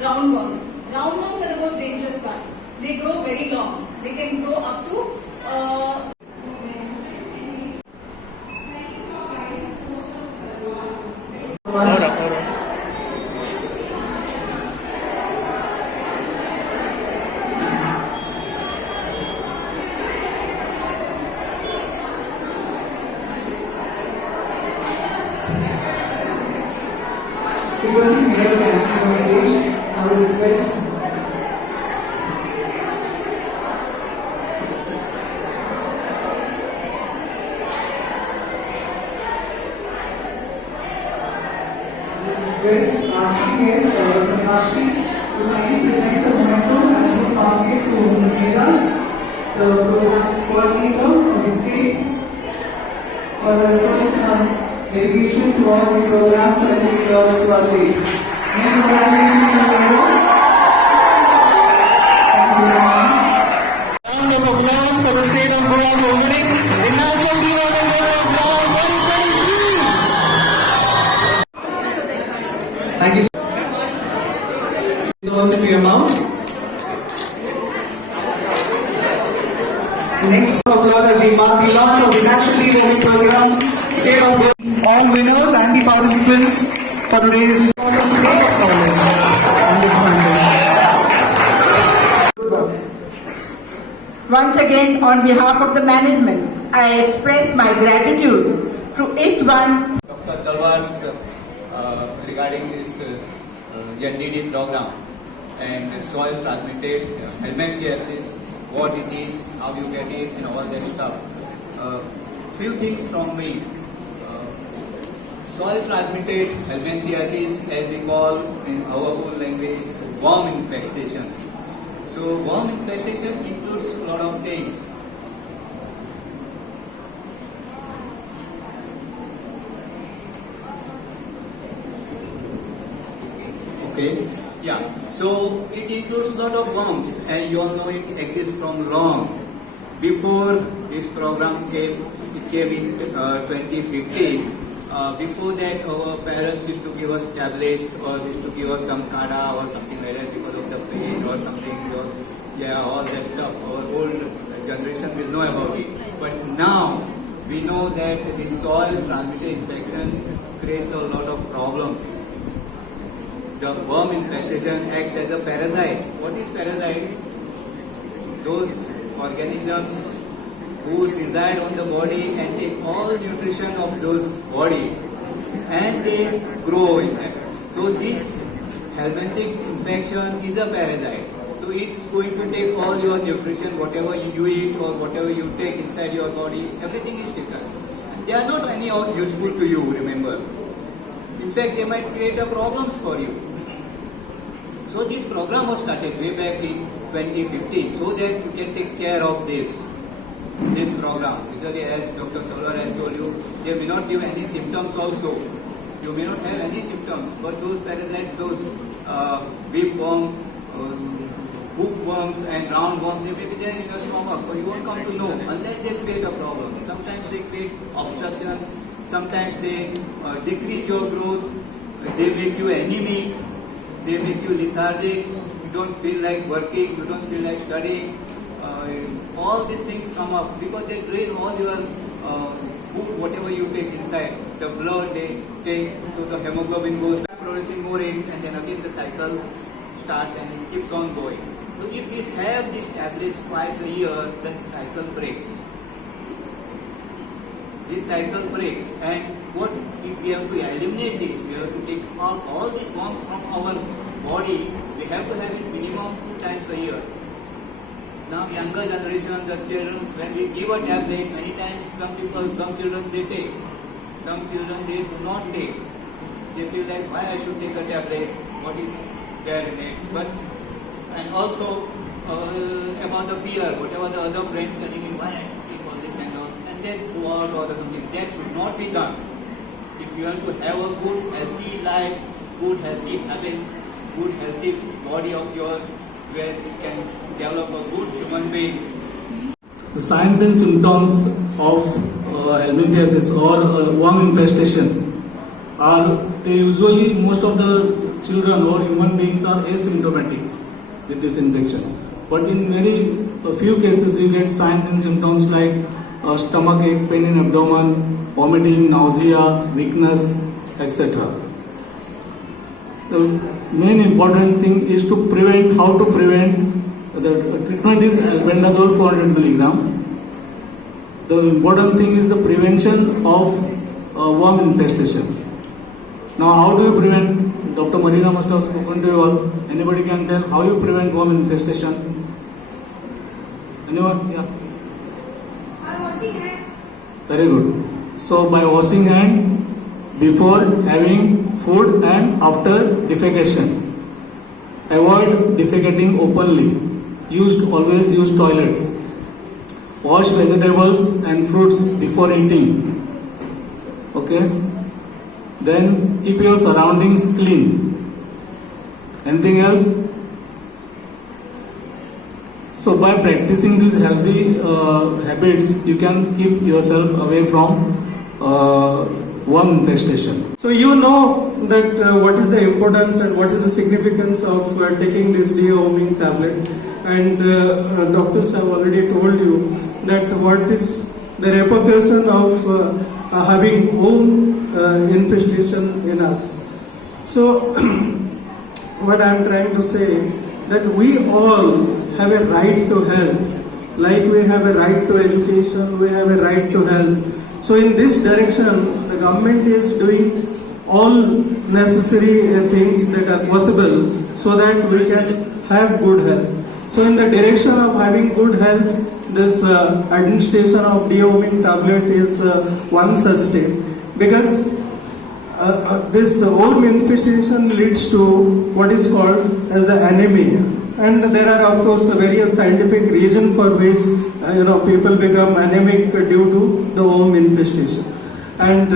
roundworms. Roundworms are the most dangerous ones. They grow very long. They can grow up to Requesting Mayor Nancy on stage, I will request Ashti to kindly present the memento and pass it to Ms. Neera, the program coordinator of the state, for the first dedication towards the program presented to Swati. Many congratulations to everyone. Round of applause for the state of Goa for winning the National Hero Award of Goa 2023. Thank you. Also to your mouth. Next applause as we mark the launch of the National Hero Program. State of Goa. All winners and the participants for today's Once again, on behalf of the management, I express my gratitude to each one. Dr. Talwar's regarding this NDD program and soil transmitted helminthiasis, what it is, how you get it, and all that stuff. Few things from me. Soil transmitted helminthiasis, as we call in our own language, worm infestation. So worm infestation includes a lot of things. Okay, yeah. So it includes a lot of worms, and you all know it exists from long. Before this program came, it came in 2015. Before that, our parents used to give us tablets or used to give us some kada or something like that because of the pain or something. Or, yeah, all that stuff. Our old generation will know about it. But now, we know that the soil transmitted infection creates a lot of problems. The worm infestation acts as a parasite. What is parasite? Those organisms who reside on the body and take all nutrition of those body and they grow in them. So this helminthic infection is a parasite. So it's going to take all your nutrition, whatever you eat or whatever you take inside your body, everything is taken. And they are not any useful to you, remember. In fact, they might create a problems for you. So this program was started way back in 2015 so that you can take care of this program. Usually, as Dr. Talwar has told you, they may not give any symptoms also. You may not have any symptoms, but those parasites, those whipworm, hookworms and roundworms, they may be there in your stomach, but you won't come to know unless they create a problem. Sometimes they create obstructions, sometimes they decrease your growth, they make you anemic, they make you lethargic, you don't feel like working, you don't feel like studying. All these things come up because they drain all your food, whatever you take inside. The blood they take, so the hemoglobin goes back, producing more eggs, and then again the cycle starts and it keeps on going. So if we have these tablets twice a year, then cycle breaks. This cycle breaks, and what if we have to eliminate this? We have to take all these worms from our body. We have to have it minimum 2 times a year. Now, younger generation, the children, when we give a tablet, many times some children they take, some children they do not take. They feel like, why I should take a tablet? What is there in it? And also about the fear, whatever the other friend telling him, why I should take all this and all, and then throughout or something, that should not be done. If you want to have a good healthy life, good healthy habit, good healthy body of yours, where you can develop a good human being. The signs and symptoms of helminthiasis or worm infestation are, they usually, most of the children or human beings are asymptomatic with this infection. But in very few cases, you get signs and symptoms like stomach ache, pain in abdomen, vomiting, nausea, weakness, etc. The main important thing is to prevent. How to prevent? The treatment is albendazole 400 milligram. The important thing is the prevention of worm infestation. Now, how do you prevent? Dr. Marina must have spoken to you all. Anybody can tell how you prevent worm infestation? Anyone? Yeah. Washing hands. Very good. So, by washing hand before having food and after defecation. Avoid defecating openly. Always use toilets. Wash vegetables and fruits before eating. Okay? Then keep your surroundings clean. Anything else? So by practicing these healthy habits, you can keep yourself away from worm infestation. So you know that what is the importance and what is the significance of taking this deworming tablet, and doctors have already told you that what is the repercussion of having worm infestation in us. So what I am trying to say, that we all have a right to health, like we have a right to education, we have a right to health. So in this direction, the government is doing all necessary things that are possible so that we can have good health. So in the direction of having good health, this administration of deworming tablet is one such step, because this worm infestation leads to what is called as the anemia, and there are of course various scientific reasons for which people become anemic due to the worm infestation. And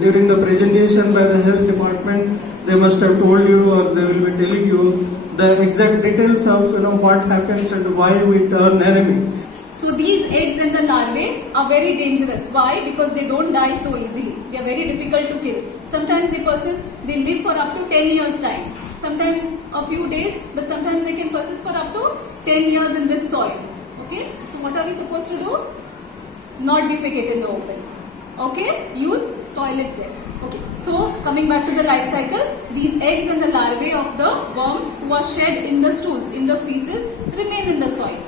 during the presentation by the health department, they must have told you, or they will be telling you the exact details of what happens and why we turn anemic. So these eggs and the larvae are very dangerous. Why? Because they don't die so easily. They are very difficult to kill. Sometimes they persist, they live for up to 10 years time. Sometimes a few days, but sometimes they can persist for up to 10 years in this soil. Okay? So what are we supposed to do? Not defecate in the open. Okay? Use toilets there. Okay. So coming back to the life cycle, these eggs and the larvae of the worms who are shed in the stools, in the feces, remain in the soil.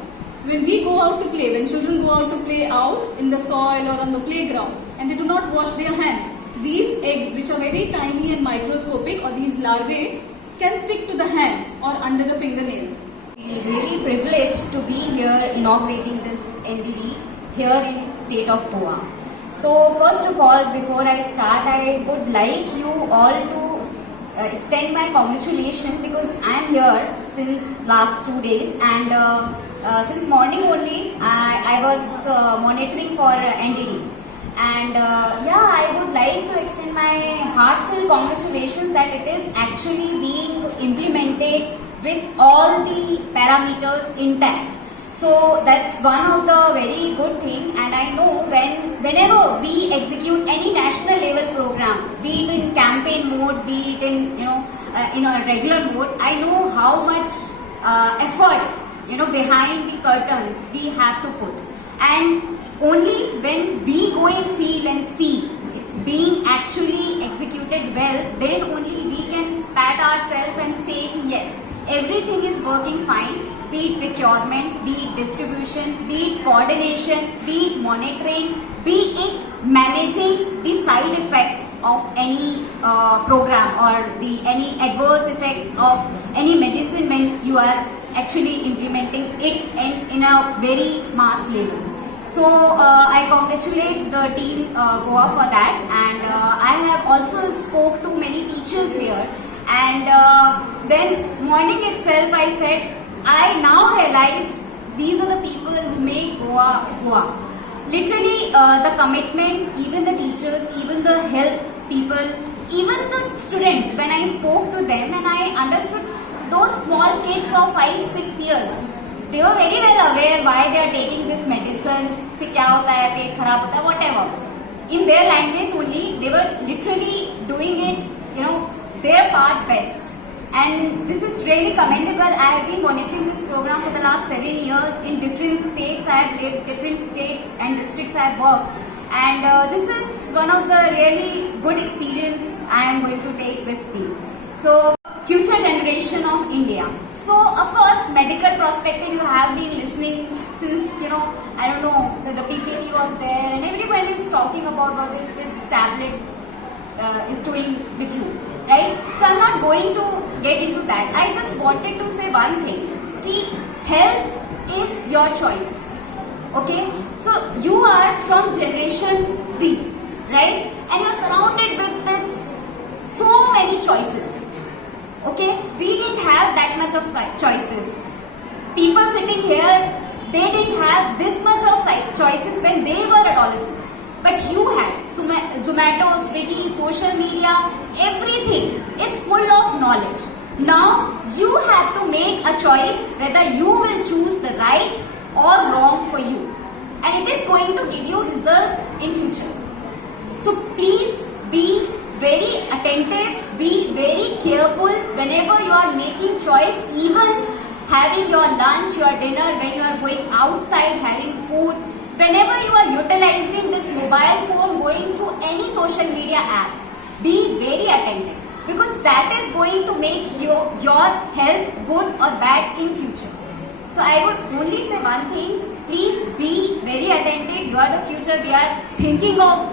When we go out to play, when children go out to play out in the soil or on the playground, and they do not wash their hands, these eggs, which are very tiny and microscopic, or these larvae, can stick to the hands or under the fingernails. We are really privileged to be here inaugurating this NDD here in state of Goa. So first of all, before I start, I would like you all to extend my congratulations, because I am here since last 2 days, and since morning only I was monitoring for NDD. And I would like to extend my heartfelt congratulations that it is actually being implemented with all the parameters intact. So that's one of the very good thing, and I know whenever we execute any national level program, be it in campaign mode, be it in a regular mode, I know how much effort behind the curtains we have to put, and only when we go and feel and see it's being actually executed well, then only we can pat ourselves and say yes, everything is working fine. Be it procurement, be it distribution, be it coordination, be it monitoring, be it managing the side effect of any program or any adverse effects of any medicine when you are actually implementing it in a very mass level. So I congratulate the team Goa for that, and I have also spoke to many teachers here, and then morning itself I said, I now realize these are the people who make Goa Goa. Literally the commitment, even the teachers, even the health people, even the students, when I spoke to them and I understood those small kids of 5-6 years, they were very well aware why they are taking this medicine, se kya hota hai, pet kharab hota hai, whatever. In their language only, they were literally doing it, their part best. And this is really commendable. I have been monitoring this program for the last 7 years in different states. I have lived, different states and districts I have worked. And this is one of the really good experience I am going to take with me. So, future generation of India. So, of course, medical perspective, you have been listening since, I don't know, the PPT was there and everybody is talking about what is this tablet is doing with you, right? So I'm not going to get into that. I just wanted to say one thing. Health is your choice. Okay? So you are from generation Z, right? And you're surrounded with this so many choices. Okay? We didn't have that much of choices. People sitting here, they didn't have this much of choices when they were adolescents. But you had Zomato, Swiggy, social media, everything is full of knowledge. Now you have to make a choice whether you will choose the right or wrong for you. And it is going to give you results in future. So please be very attentive, be very careful whenever you are making choice, even having your lunch, your dinner, when you are going outside having food. Whenever you are utilizing this mobile phone, going through any social media app, be very attentive because that is going to make your health good or bad in future. So I would only say one thing, please be very attentive. You are the future. We are thinking of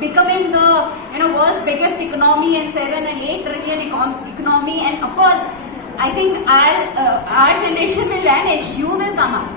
becoming the world's biggest economy and 7 and 8 trillion economy, and of course I think our generation will vanish, you will come up.